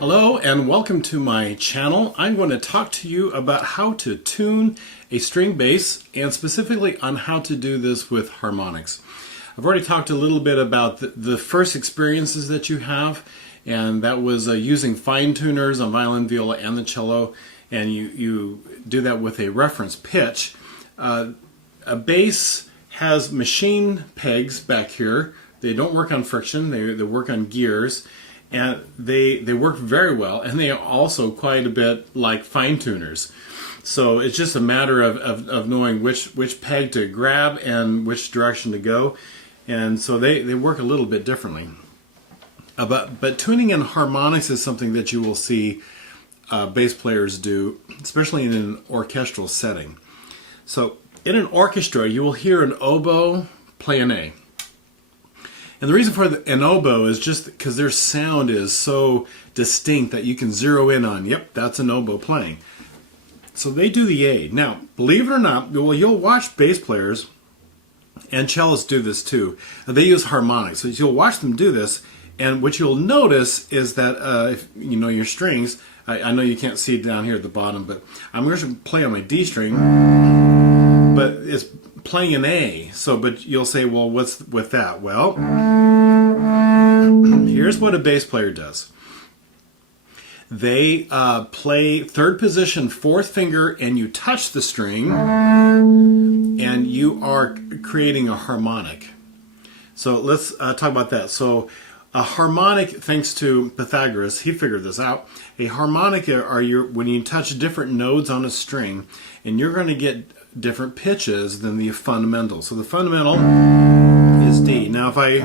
Hello and welcome to my channel. I'm going to talk to you about how to tune a string bass and specifically on how to do this with harmonics. I've already talked a little bit about the first experiences that you have, and that was using fine tuners on violin, viola, and the cello, and you do that with a reference pitch. A bass has machine pegs back here. They don't work on friction, they work on gears. And they work very well, and they are also quite a bit like fine tuners. So it's just a matter of knowing which peg to grab and which direction to go. And so they work a little bit differently. But tuning in harmonics is something that you will see bass players do, especially in an orchestral setting. So in an orchestra, you will hear an oboe play an A. And the reason for an oboe is just because their sound is so distinct that you can zero in on, yep, that's an oboe playing. So they do the A. Now, believe it or not, well, you'll watch bass players, and cellists do this too. They use harmonics. So you'll watch them do this, and what you'll notice is that, if you know your strings, I know you can't see it down here at the bottom, but I'm going to play on my D string, but it's playing an A. So, but you'll say, well, what's with that? Well, here's what a bass player does. They play third position, fourth finger, and you touch the string, and you are creating a harmonic. So let's talk about that. So a harmonic, thanks to Pythagoras, he figured this out. A harmonic are when you touch different nodes on a string, and you're going to get different pitches than the fundamental. So the fundamental is D. Now if I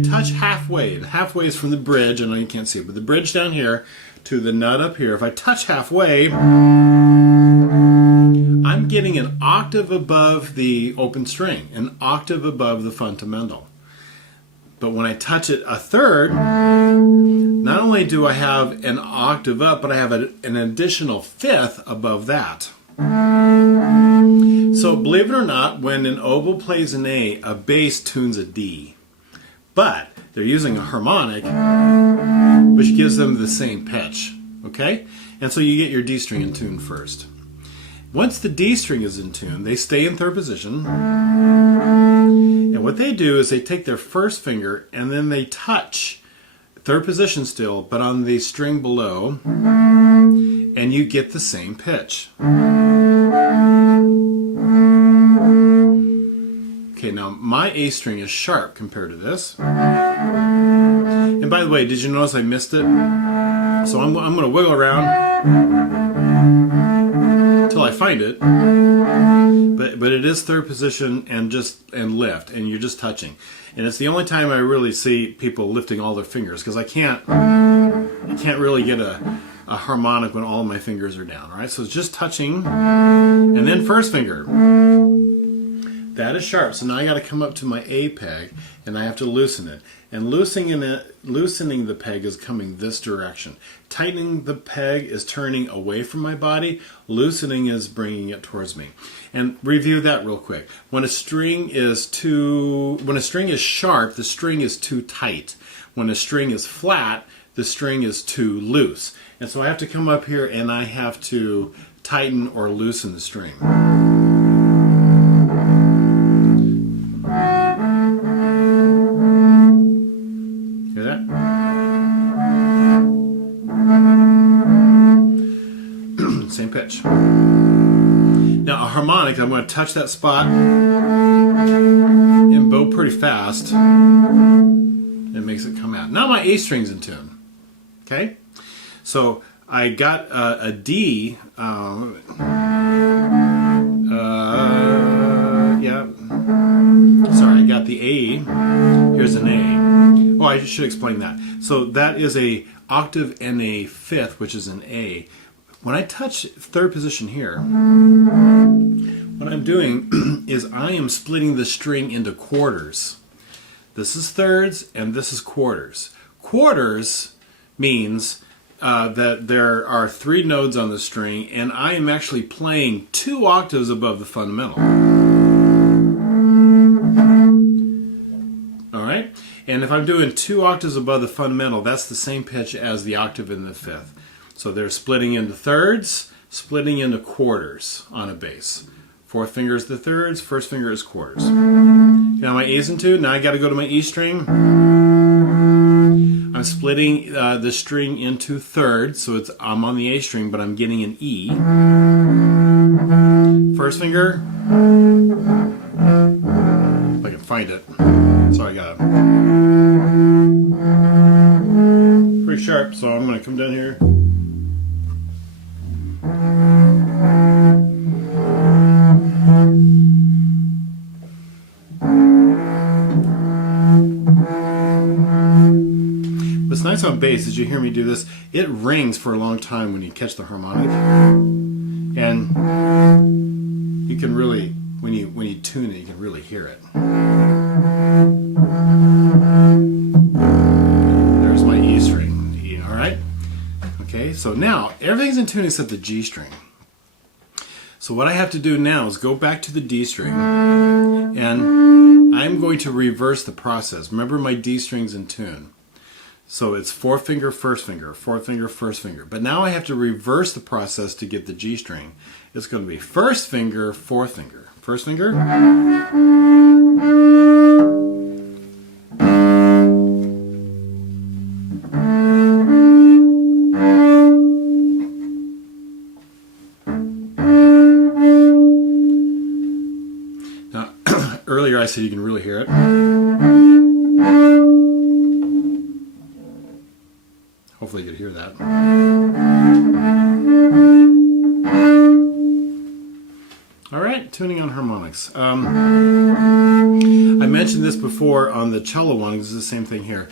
touch halfway, and halfway is from the bridge, I know you can't see it, but the bridge down here to the nut up here, if I touch halfway, I'm getting an octave above the open string, an octave above the fundamental. But when I touch it a third, not only do I have an octave up, but I have an additional fifth above that. So believe it or not, when an oboe plays an A bass tunes a D. But they're using a harmonic, which gives them the same pitch. Okay? And so you get your D string in tune first. Once the D string is in tune, they stay in third position. And what they do is they take their first finger and then they touch third position still, but on the string below, and you get the same pitch. Okay, now my A string is sharp compared to this. And by the way, did you notice I missed it? So I'm going to wiggle around until I find it. But it is third position and lift, and you're just touching. And it's the only time I really see people lifting all their fingers, because I can't really get a harmonic when all of my fingers are down. All right, so it's just touching, and then first finger. That is sharp. So now I got to come up to my A peg, and I have to loosen it. And loosening the peg is coming this direction. Tightening the peg is turning away from my body. Loosening is bringing it towards me. And review that real quick. When a string is sharp, the string is too tight. When a string is flat, the string is too loose. And so I have to come up here and I have to tighten or loosen the string. Hear that? Same pitch. Now a harmonic, I'm going to touch that spot and bow pretty fast. It makes it come out. Now my A string's in tune. Okay? So I got a D. Yeah. Sorry, I got the A. Here's an A. Oh, I should explain that. So that is a octave and a fifth, which is an A. When I touch third position here, what I'm doing is I am splitting the string into quarters. This is thirds and this is quarters. Quarters means that there are 3 nodes on the string, and I am actually playing 2 octaves above the fundamental. All right? And if I'm doing 2 octaves above the fundamental, that's the same pitch as the octave in the 5th. So they're splitting into thirds, splitting into quarters on a bass. 4th finger is the thirds, 1st finger is quarters. Now my A's in tune. Now I got to go to my E string. I'm splitting the string into thirds, so I'm on the A string, but I'm getting an E. 1st finger. If I can find it. So I got it. Pretty sharp, so I'm going to come down here. What's nice on bass is you hear me do this, it rings for a long time when you catch the harmonic. And you can really, when you tune it, you can really hear it. There's my E string, E, all right? Okay, so now everything's in tune except the G string. So what I have to do now is go back to the D string, and I'm going to reverse the process. Remember, my D string's in tune. So it's 4th finger, 1st finger, 4th finger, 1st finger. But now I have to reverse the process to get the G string. It's going to be 1st finger, 4th finger. 1st finger. Now, earlier I said you can really hear it. Hopefully you could hear that. All right, tuning on harmonics. I mentioned this before on the cello one. It's the same thing here.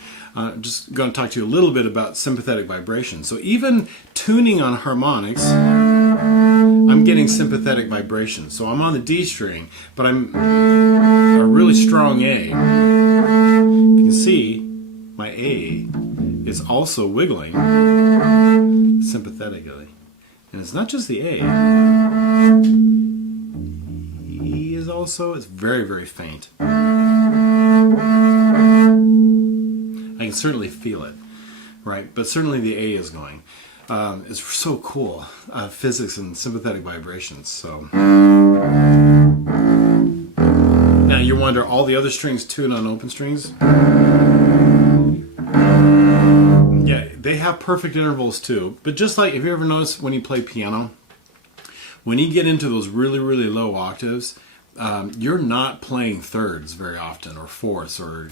Just going to talk to you a little bit about sympathetic vibration. So even tuning on harmonics, I'm getting sympathetic vibration. So I'm on the D string, but I'm a really strong A. You can see my A is also wiggling sympathetically. And it's not just the A. E is also, it's very, very faint. I can certainly feel it, right? But certainly the A is going. It's so cool, physics and sympathetic vibrations. So now you wonder, all the other strings tune on open strings? Yeah, they have perfect intervals too. But just like, have you ever noticed when you play piano, when you get into those really, really low octaves, you're not playing thirds very often, or fourths, or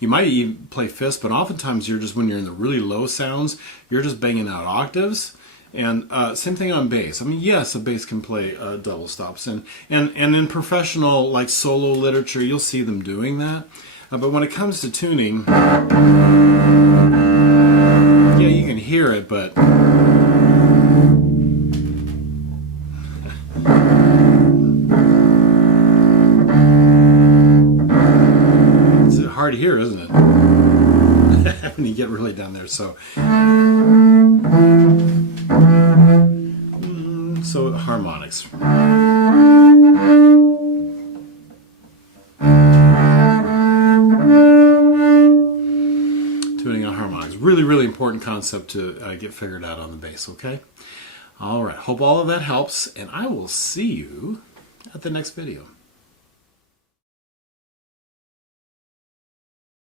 you might even play fifths, but oftentimes you're just, when you're in the really low sounds, you're just banging out octaves. And same thing on bass. I mean, yes, a bass can play double stops, and in professional, like solo literature, you'll see them doing that. But when it comes to tuning, yeah, you can hear it, but it's hard to hear, isn't it? When you get really down there. So harmonics. Tuning on harmonics. Really, really important concept to get figured out on the bass, okay? All right. Hope all of that helps, and I will see you at the next video.